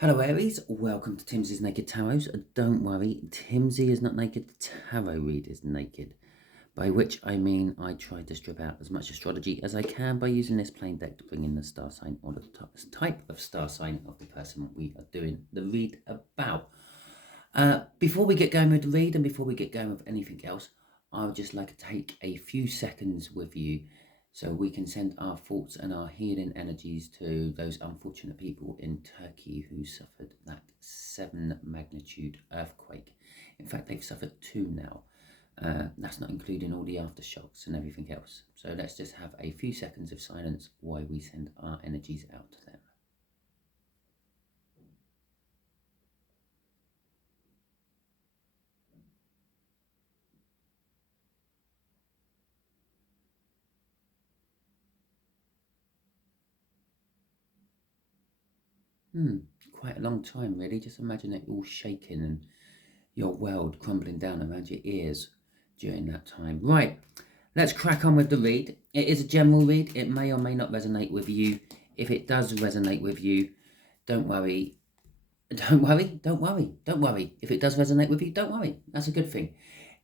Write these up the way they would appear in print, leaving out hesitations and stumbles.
Hello Aries, welcome to Timsy's Naked Tarot. Don't worry, Timsy is not naked, the tarot read is naked. By which I mean I try to strip out as much astrology as I can by using this plain deck to bring in the star sign or the type of star sign of the person we are doing the read about. Before we get going with the read and before we get going with anything else, I would just like to take a few seconds with you so we can send our thoughts and our healing energies to those unfortunate people in Turkey who suffered that 7 magnitude earthquake. In fact, they've suffered 2 now. That's not including all the aftershocks and everything else. So let's just have a few seconds of silence while we send our energies out to them. Quite a long time, really. Just imagine it all shaking and your world crumbling down around your ears during that time. Right, let's crack on with the read. It is a general read. It may or may not resonate with you. If it does resonate with you, don't worry. Don't worry, don't worry, don't worry. If it does resonate with you, don't worry. That's a good thing.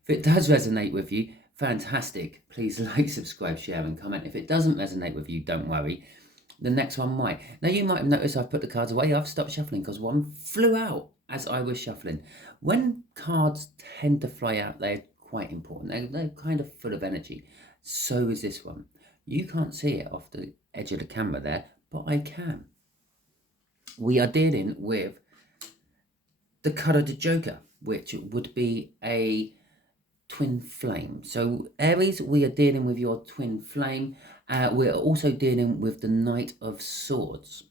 If it does resonate with you, fantastic. Please like, subscribe, share, and comment. If it doesn't resonate with you, don't worry. The next one might. Now, you might have noticed I've put the cards away. I've stopped shuffling because one flew out as I was shuffling. When cards tend to fly out, they're quite important. They're kind of full of energy. So is this one. You can't see it off the edge of the camera there, but I can. We are dealing with the card of the Joker, which would be a twin flame. So Aries, we are dealing with your twin flame. We're also dealing with the Knight of Swords.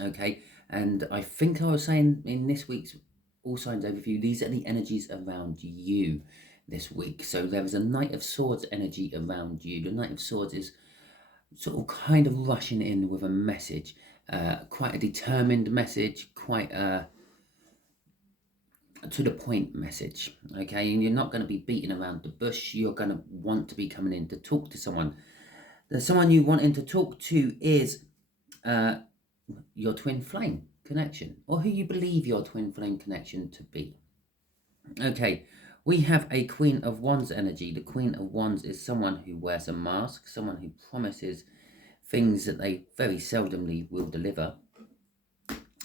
Okay, and I think I was saying in this week's All Signs Overview, these are the energies around you this week. So there is a Knight of Swords energy around you. The Knight of Swords is sort of kind of rushing in with a message, quite a determined message, quite a to the point message. Okay, and you're not going to be beating around the bush. You're going to want to be coming in to talk to someone. The someone you wanting to talk to is your twin flame connection, or who you believe your twin flame connection to be. Okay, we have a Queen of Wands energy. The Queen of Wands is someone who wears a mask, someone who promises things that they very seldomly will deliver.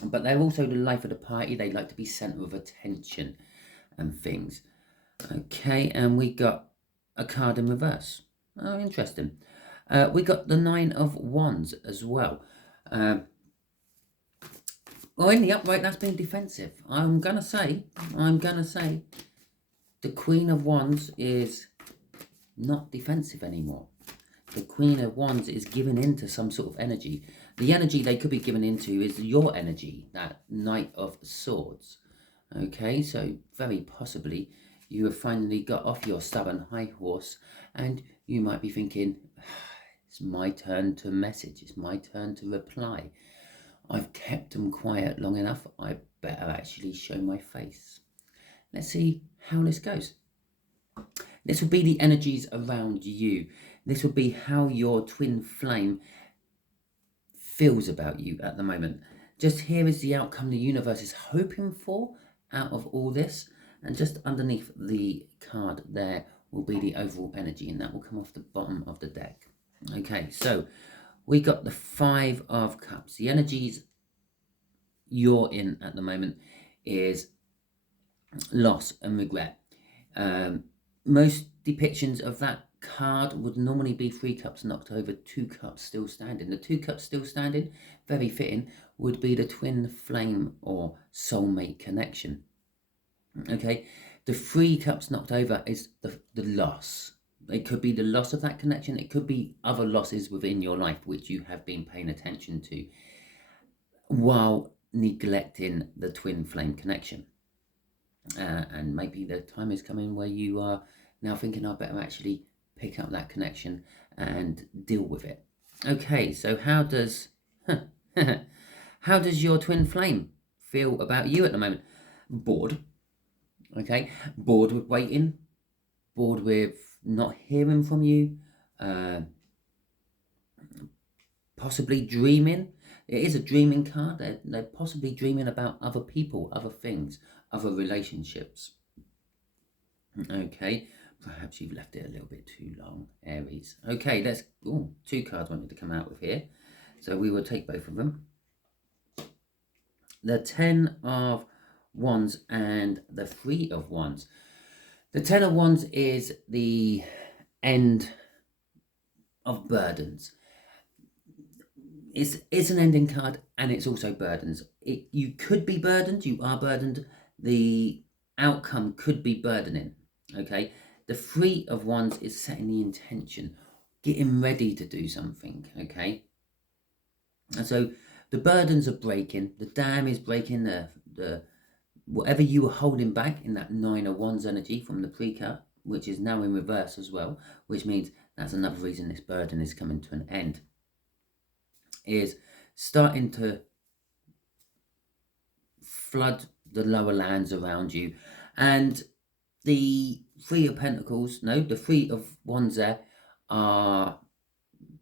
But they're also the life of the party. They like to be centre of attention and things. Okay, and we got a card in reverse. Oh, interesting. We got the Nine of Wands as well. Well, in the upright, that's been defensive. I'm gonna say, the Queen of Wands is not defensive anymore. The Queen of Wands is giving into some sort of energy. The energy they could be giving into is your energy, that Knight of Swords. Okay, so very possibly you have finally got off your stubborn high horse and you might be thinking, it's my turn to message, it's my turn to reply. I've kept them quiet long enough, I better actually show my face. Let's see how this goes. This will be the energies around you. This will be how your twin flame feels about you at the moment. Just here is the outcome the universe is hoping for out of all this. And just underneath the card there will be the overall energy, and that will come off the bottom of the deck. Okay, so we got the 5 of Cups. The energies you're in at the moment is loss and regret. Most depictions of that card would normally be 3 cups knocked over, 2 cups still standing. The 2 cups still standing, very fitting, would be the twin flame or soulmate connection. Okay, the 3 cups knocked over is the loss. It could be the loss of that connection. It could be other losses within your life which you have been paying attention to while neglecting the twin flame connection. And maybe the time is coming where you are now thinking, I better actually pick up that connection and deal with it. Okay, so how does how does your twin flame feel about you at the moment? Bored. Okay, bored with waiting, bored with not hearing from you, possibly dreaming It is a dreaming card. They're possibly dreaming about other people, other things, other relationships. Okay, perhaps you've left it a little bit too long, Aries. Okay, let's... Oh, 2 cards wanted to come out with here. So we will take both of them. The 10 of Wands and the 3 of Wands. The 10 of Wands is the end of burdens. It's an ending card, and it's also burdens. You could be burdened, you are burdened. The outcome could be burdening, okay? The 3 of Wands is setting the intention, getting ready to do something, okay? And so the burdens are breaking, the dam is breaking, the whatever you were holding back in that 9 of Wands energy from the pre-cut, which is now in reverse as well, which means that's another reason this burden is coming to an end, is starting to flood the lower lands around you. And the 3 of Pentacles, no, the 3 of Wands there are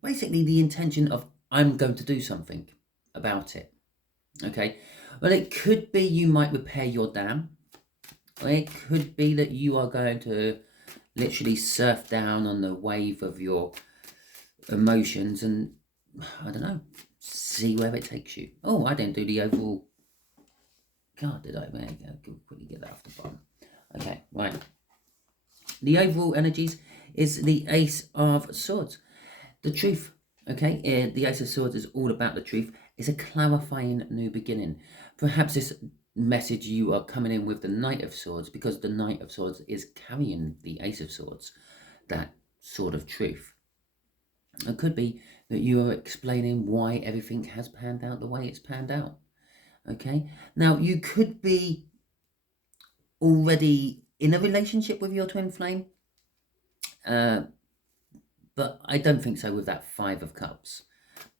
basically the intention of, I'm going to do something about it. Okay, well, it could be you might repair your dam. It could be that you are going to literally surf down on the wave of your emotions and, I don't know, see where it takes you. Oh, I didn't do the overall card, did I? There you go. I'll quickly get that off the bottom. Okay, right. The overall energies is the Ace of Swords. The truth, okay? The Ace of Swords is all about the truth. It's a clarifying new beginning. Perhaps this message you are coming in with the Knight of Swords, because the Knight of Swords is carrying the Ace of Swords, that sword of truth. It could be that you are explaining why everything has panned out the way it's panned out. Okay, now you could be already in a relationship with your twin flame, but I don't think so with that 5 of Cups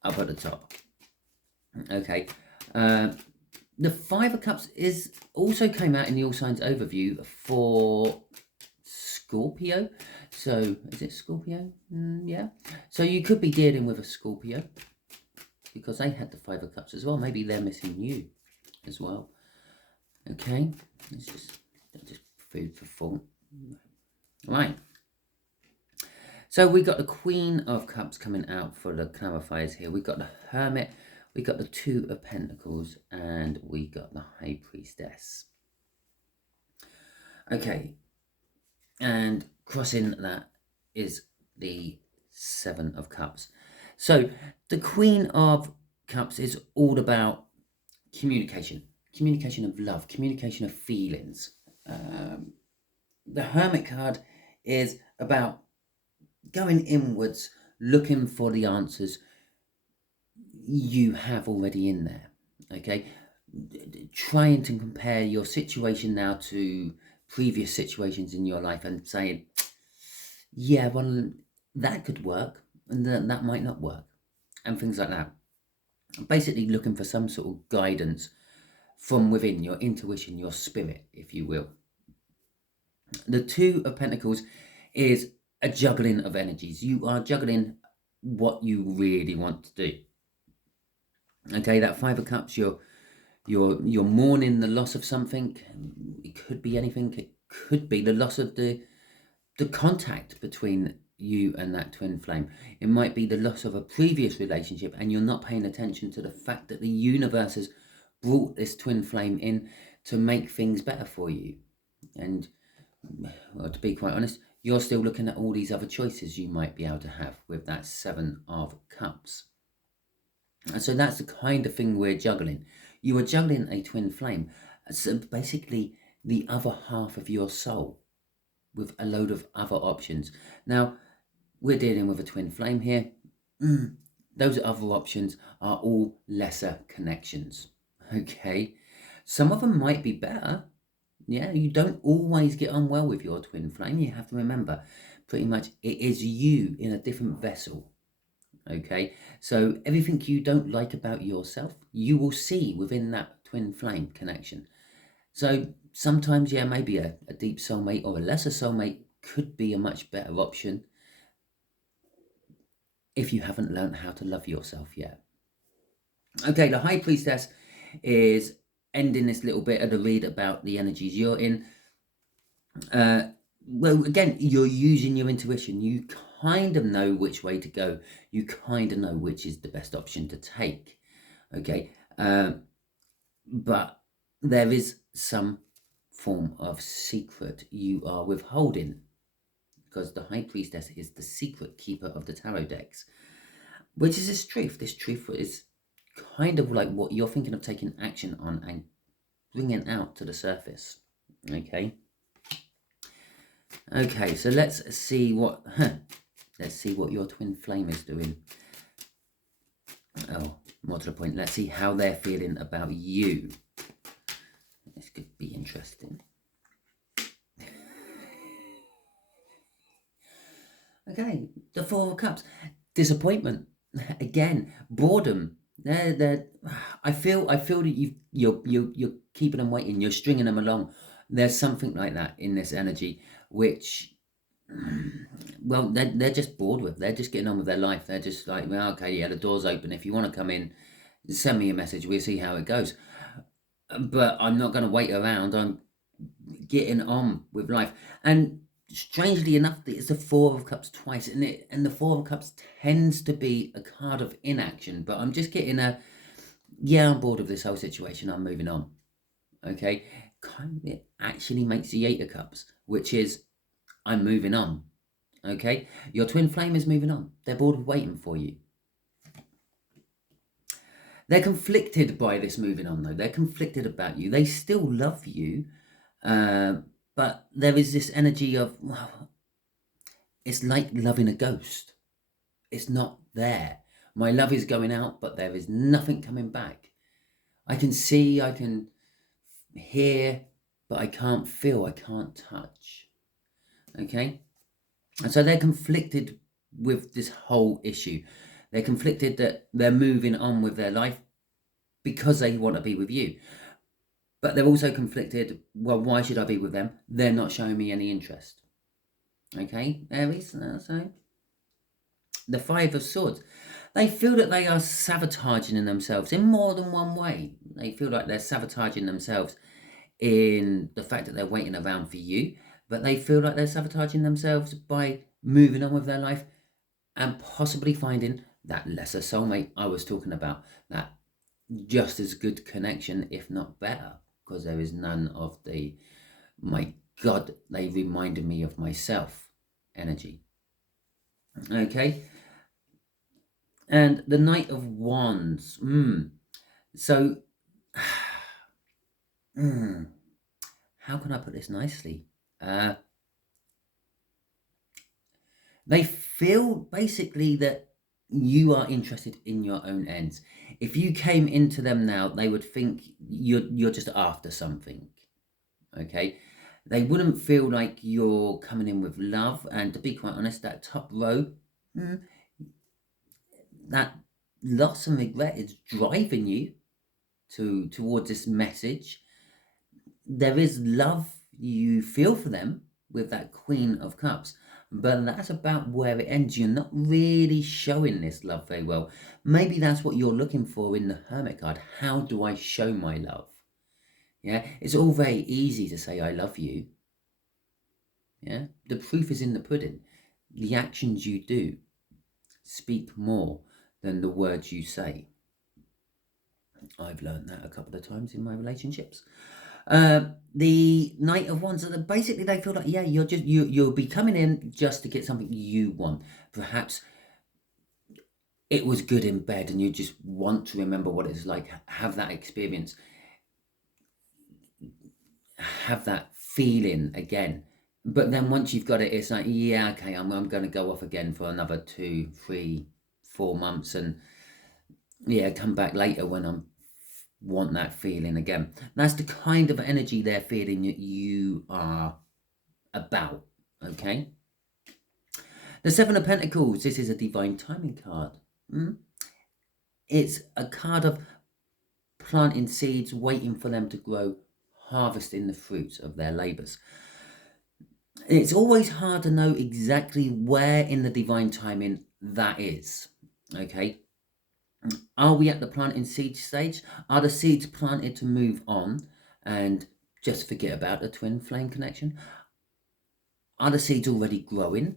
up at the top. Okay, the 5 of Cups is also came out in the All Signs overview for Scorpio. So is it Scorpio? Yeah. So you could be dealing with a Scorpio, because they had the 5 of Cups as well. Maybe they're missing you as well. Okay, it's just food for thought. Right. So we got the Queen of Cups coming out for the clarifiers here. We got the Hermit, we got the 2 of Pentacles, and we got the High Priestess. Okay, and crossing that is the 7 of Cups. So the Queen of Cups is all about communication of love, communication of feelings. The Hermit card is about going inwards, looking for the answers you have already in there. Okay, trying to compare your situation now to previous situations in your life and saying, yeah, well, that could work and that might not work, and things like that. Basically looking for some sort of guidance from within, your intuition, your spirit, if you will. The 2 of Pentacles is a juggling of energies. You are juggling what you really want to do. Okay, that 5 of Cups, you're mourning the loss of something. It could be anything. It could be the loss of the contact between you and that twin flame. It might be the loss of a previous relationship, and you're not paying attention to the fact that the universe has brought this twin flame in to make things better for you. And, well, to be quite honest, you're still looking at all these other choices you might be able to have with that 7 of Cups. And so that's the kind of thing we're juggling. You are juggling a twin flame. So basically the other half of your soul with a load of other options. Now, we're dealing with a twin flame here. Those other options are all lesser connections. Okay, some of them might be better. Yeah, you don't always get on well with your twin flame. You have to remember, pretty much it is you in a different vessel. Okay, so everything you don't like about yourself, you will see within that twin flame connection. So sometimes, yeah, maybe a deep soulmate or a lesser soulmate could be a much better option if you haven't learned how to love yourself yet. Okay, the High Priestess is ending this little bit of the read about the energies you're in. Well, again, you're using your intuition. You kind of know which way to go. You kind of know which is the best option to take. Okay, but there is some form of secret you are withholding, because the High Priestess is the secret keeper of the tarot decks, which is this truth. This truth is kind of like what you're thinking of taking action on and bringing out to the surface. Okay. Okay, so let's see what your twin flame is doing. Oh, more to the point, let's see how they're feeling about you. This could be interesting. Okay, the Four of Cups. Disappointment. Again, boredom. I feel that you're keeping them waiting. You're stringing them along. There's something like that in this energy, which, well, they're just bored with. They're just getting on with their life. They're just like, well, okay, yeah, the door's open. If you want to come in, send me a message. We'll see how it goes. But I'm not going to wait around. I'm getting on with life. And strangely enough, it's the Four of Cups twice, and the Four of Cups tends to be a card of inaction. But I'm just getting I'm bored of this whole situation. I'm moving on. Okay, it actually makes the Eight of Cups, which is I'm moving on. Okay, your twin flame is moving on. They're bored of waiting for you. They're conflicted by this moving on, though. They're conflicted about you. They still love you, but there is this energy of, well, it's like loving a ghost. It's not there. My love is going out, but there is nothing coming back. I can see, I can hear, but I can't feel, I can't touch. Okay? And so they're conflicted with this whole issue. They're conflicted that they're moving on with their life because they want to be with you. But they're also conflicted, well, why should I be with them? They're not showing me any interest. Okay, Aries, so the Five of Swords. They feel that they are sabotaging in themselves in more than one way. They feel like they're sabotaging themselves in the fact that they're waiting around for you, but they feel like they're sabotaging themselves by moving on with their life and possibly finding that lesser soulmate I was talking about, that just as good connection, if not better, because there is none of the, my God, they reminded me of myself energy. Okay. And the Knight of Wands. So, how can I put this nicely? They feel basically that you are interested in your own ends. If you came into them now, they would think you're just after something. Okay, they wouldn't feel like you're coming in with love. And to be quite honest, that top row, that loss and regret is driving you towards this message. There is love you feel for them with that Queen of Cups, but that's about where it ends. You're not really showing this love very well. Maybe that's what you're looking for in the Hermit card. How do I show my love? Yeah, it's all very easy to say I love you. Yeah, the proof is in the pudding. The actions you do speak more than the words you say. I've learned that a couple of times in my relationships. The Knight of Wands, basically they feel like, yeah, you'll be coming in just to get something you want. Perhaps it was good in bed and you just want to remember what it's like, have that experience, have that feeling again. But then once you've got it, it's like, yeah, okay, I'm going to go off again for another 2, 3, 4 months, and yeah, come back later when I want that feeling again. That's the kind of energy they're feeling that you are about. Okay. The Seven of Pentacles. This is a divine timing card. It's a card of planting seeds, waiting for them to grow, harvesting the fruits of their labors. It's always hard to know exactly where in the divine timing that is. Okay. Are we at the planting seed stage? Are the seeds planted to move on and just forget about the twin flame connection? Are the seeds already growing?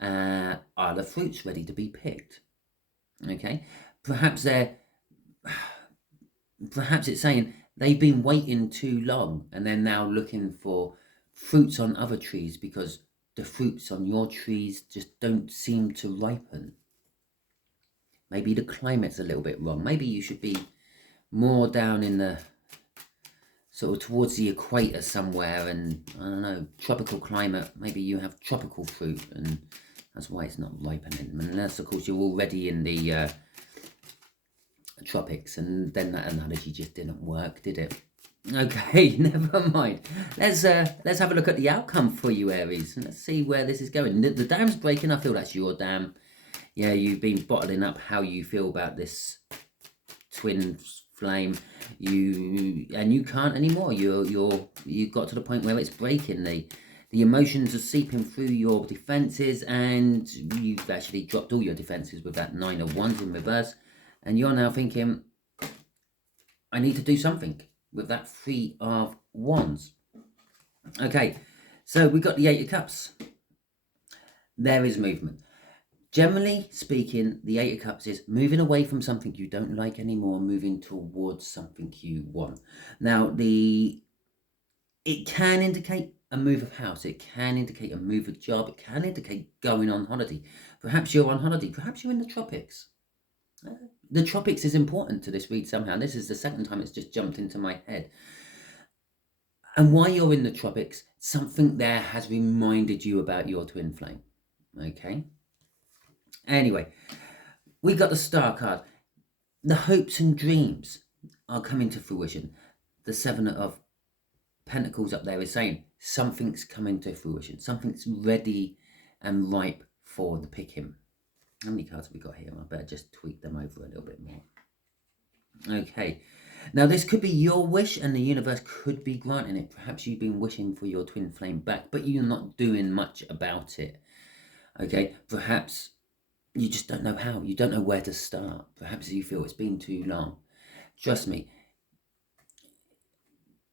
Are the fruits ready to be picked? Okay, perhaps it's saying they've been waiting too long and they're now looking for fruits on other trees because the fruits on your trees just don't seem to ripen. Maybe the climate's a little bit wrong. Maybe you should be more down in the sort of towards the equator somewhere, and I don't know, tropical climate. Maybe you have tropical fruit and that's why it's not ripening. Unless of course you're already in the tropics, and then that analogy just didn't work, did it? Okay, never mind. Let's have a look at the outcome for you, Aries, and let's see where this is going. The dam's breaking. I feel that's your dam. Yeah, you've been bottling up how you feel about this twin flame. You can't anymore. You've got to the point where it's breaking. The emotions are seeping through your defenses, and you've actually dropped all your defenses with that 9 of Wands in reverse, and you're now thinking, I need to do something with that 3 of Wands. Okay, so we've got the 8 of Cups. There is movement. Generally speaking, the 8 of Cups is moving away from something you don't like anymore, moving towards something you want. Now, it can indicate a move of house, it can indicate a move of job, it can indicate going on holiday. Perhaps you're on holiday, perhaps you're in the tropics. The tropics is important to this read somehow. This is the second time it's just jumped into my head. And while you're in the tropics, something there has reminded you about your twin flame. Okay? Anyway, we got the Star card. The hopes and dreams are coming to fruition. The 7 of Pentacles up there is saying something's coming to fruition. Something's ready and ripe for the picking. How many cards have we got here? I better just tweak them over a little bit more. Okay. Now, this could be your wish and the universe could be granting it. Perhaps you've been wishing for your twin flame back, but you're not doing much about it. Okay. Perhaps you just don't know how. You don't know where to start. Perhaps you feel it's been too long. Trust me.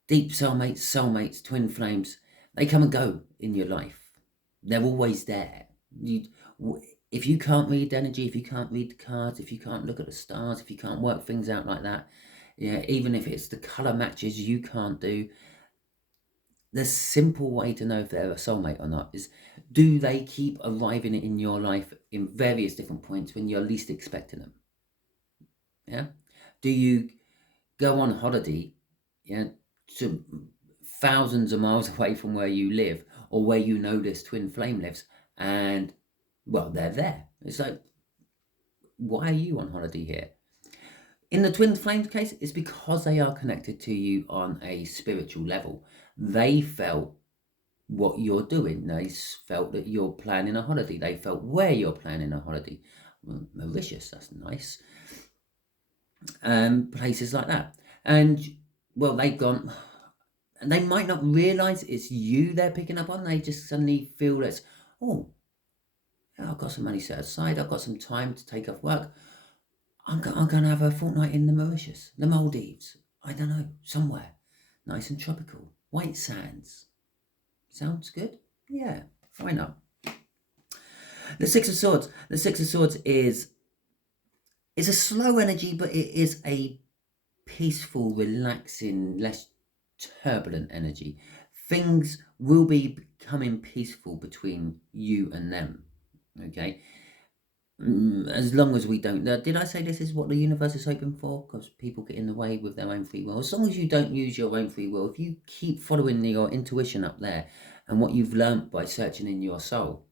Deep soulmates, twin flames, they come and go in your life. They're always there. If you can't read energy, if you can't read the cards, if you can't look at the stars, if you can't work things out like that, yeah, even if it's the colour matches you can't do, the simple way to know if they're a soulmate or not is, do they keep arriving in your life in various different points when you're least expecting them? Yeah? Do you go on holiday, yeah, to thousands of miles away from where you live or where you know this twin flame lives, and well, they're there. It's like, why are you on holiday here? In the twin flame case, it's because they are connected to you on a spiritual level. They felt what you're doing. They felt that you're planning a holiday. They felt where you're planning a holiday. Well, Mauritius, that's nice. Places like that. And well, they've gone, and they might not realize it's you they're picking up on. They just suddenly feel that, oh, yeah, I've got some money set aside. I've got some time to take off work. I'm going to have a fortnight in the Mauritius, the Maldives. I don't know, somewhere nice and tropical. White sands. Sounds good? Yeah, why not? The 6 of Swords. The 6 of Swords is a slow energy, but it is a peaceful, relaxing, less turbulent energy. Things will be becoming peaceful between you and them. Okay? As long as we don't... did I say this is what the universe is hoping for? Because people get in the way with their own free will. As long as you don't use your own free will, if you keep following your intuition up there and what you've learnt by searching in your soul,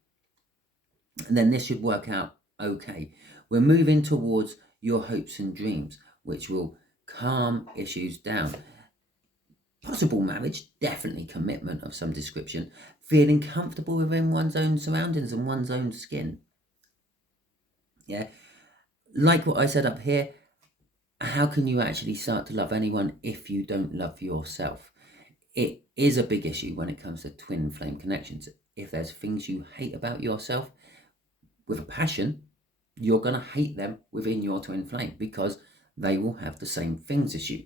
then this should work out okay. We're moving towards your hopes and dreams, which will calm issues down. Possible marriage, definitely commitment of some description, feeling comfortable within one's own surroundings and one's own skin. Yeah, like what I said up here, how can you actually start to love anyone if you don't love yourself? It is a big issue when it comes to twin flame connections. If there's things you hate about yourself with a passion, you're going to hate them within your twin flame, because they will have the same things as you.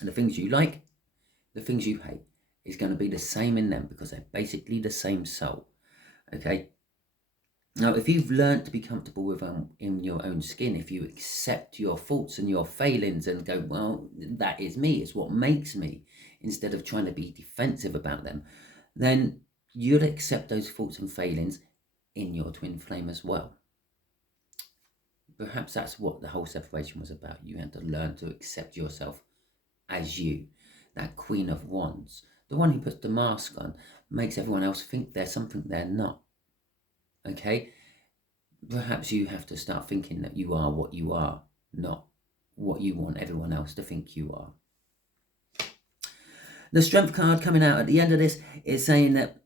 And the things you like, the things you hate, is going to be the same in them, because they're basically the same soul. Okay? Now, if you've learned to be comfortable with in your own skin, if you accept your faults and your failings and go, well, that is me, it's what makes me, instead of trying to be defensive about them, then you'll accept those faults and failings in your twin flame as well. Perhaps that's what the whole separation was about. You had to learn to accept yourself as you, that Queen of Wands. The one who puts the mask on makes everyone else think they're something they're not. Okay? Perhaps you have to start thinking that you are what you are, not what you want everyone else to think you are. The Strength card coming out at the end of this is saying that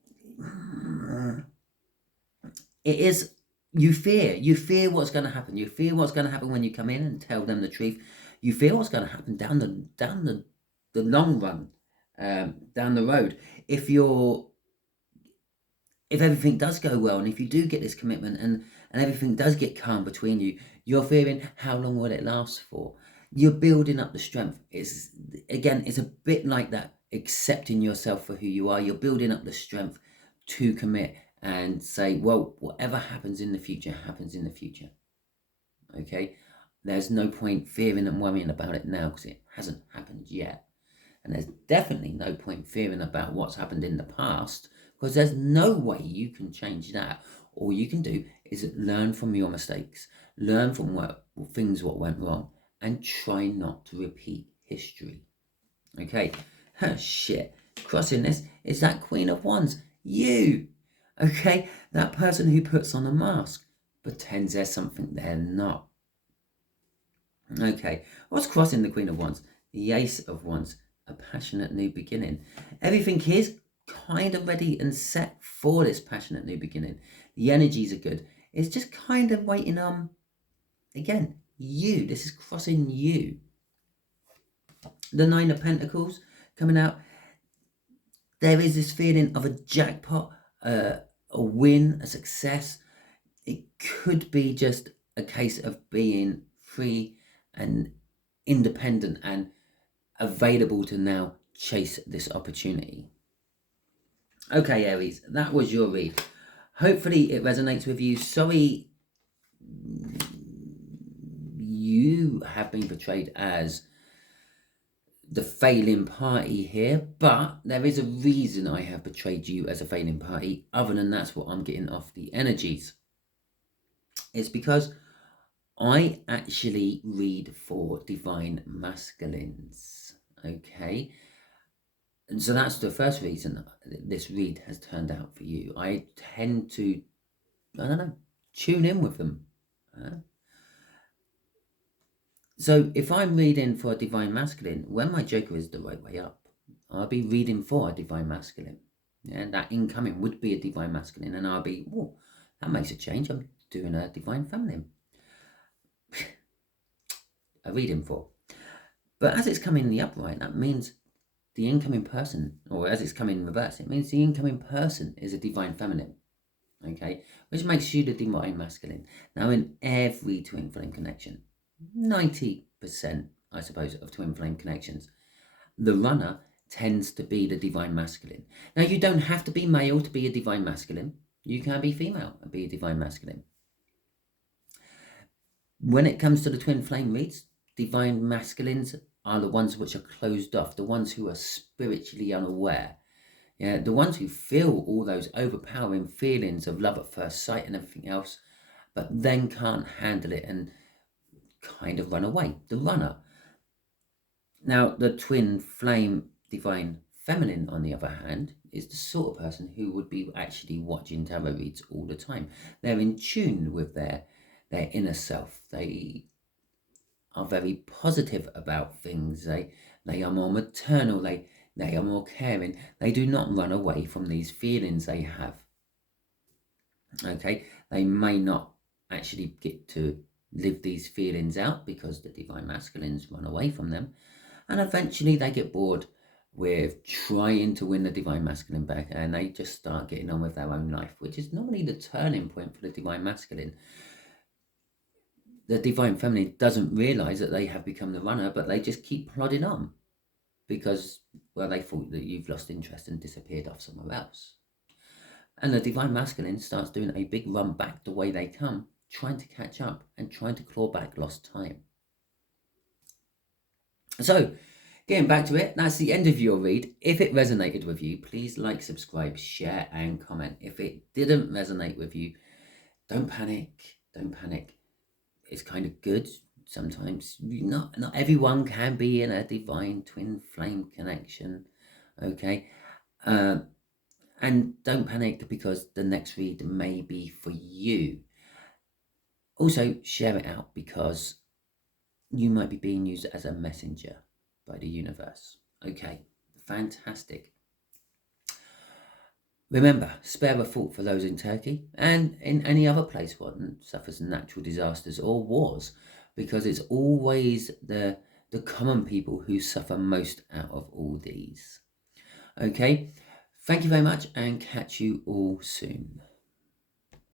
it is, you fear what's going to happen. You fear what's going to happen when you come in and tell them the truth. You fear what's going to happen down the long run, down the road. If everything does go well, and if you do get this commitment and everything does get calm between you, you're fearing how long will it last for. You're building up the strength. It's a bit like that, accepting yourself for who you are. You're building up the strength to commit and say, well, whatever happens in the future happens in the future. Okay? There's no point fearing and worrying about it now, because it hasn't happened yet. And there's definitely no point fearing about what's happened in the past, because there's no way you can change that. All you can do is learn from your mistakes, learn from what went wrong, and try not to repeat history. Okay? Shit. Crossing this is that Queen of Wands. You. Okay? That person who puts on a mask, pretends there's something they're not. Okay. What's crossing the Queen of Wands? The Ace of Wands. A passionate new beginning. Everything is kind of ready and set for this passionate new beginning. The energies are good. It's just kind of waiting on, again, you. This is crossing you. The Nine of Pentacles coming out. There is this feeling of a jackpot, a win, a success. It could be just a case of being free and independent and available to now chase this opportunity. Okay, Aries, that was your read. Hopefully it resonates with you. Sorry you have been portrayed as the failing party here, but there is a reason I have portrayed you as a failing party, other than that's what I'm getting off the energies. It's because I actually read for divine masculines, okay? And so that's the first reason this read has turned out for you. I tend to, tune in with them. So if I'm reading for a divine masculine, when my joker is the right way up, I'll be reading for a divine masculine. Yeah, that incoming would be a divine masculine, and I'll be, oh, that makes a change. I'm doing a divine feminine. A reading for. But as it's coming in the upright, that means the incoming person, or as it's coming in reverse, it means the incoming person is a divine feminine. Okay, which makes you the divine masculine. Now, in every twin flame connection, 90%, I suppose, of twin flame connections, the runner tends to be the divine masculine. Now, you don't have to be male to be a divine masculine. You can be female and be a divine masculine. When it comes to the twin flame reads, divine masculines are the ones which are closed off, the ones who are spiritually unaware. Yeah, the ones who feel all those overpowering feelings of love at first sight and everything else, but then can't handle it and kind of run away. The runner. Now, the twin flame divine feminine, on the other hand, is the sort of person who would be actually watching tarot reads all the time. They're in tune with their inner self. They are very positive about things. They are more maternal. They are more caring. They do not run away from these feelings they have. Okay, they may not actually get to live these feelings out because the divine masculines run away from them, and eventually they get bored with trying to win the divine masculine back, and they just start getting on with their own life, which is normally the turning point for the divine masculine. the divine feminine doesn't realize that they have become the runner, but they just keep plodding on because, well, they thought that you've lost interest and disappeared off somewhere else. And the divine masculine starts doing a big run back the way they come, trying to catch up and trying to claw back lost time. So, getting back to it, that's the end of your read. If it resonated with you, please like, subscribe, share, and comment. If it didn't resonate with you, don't panic. Don't panic. It's kind of good. Sometimes not everyone can be in a divine twin flame connection. Okay. And don't panic because the next read may be for you. Also, share it out because you might be being used as a messenger by the universe. Okay, fantastic. Remember, spare a thought for those in Turkey and in any other place one suffers natural disasters or wars, because it's always the common people who suffer most out of all these. Okay, thank you very much and catch you all soon.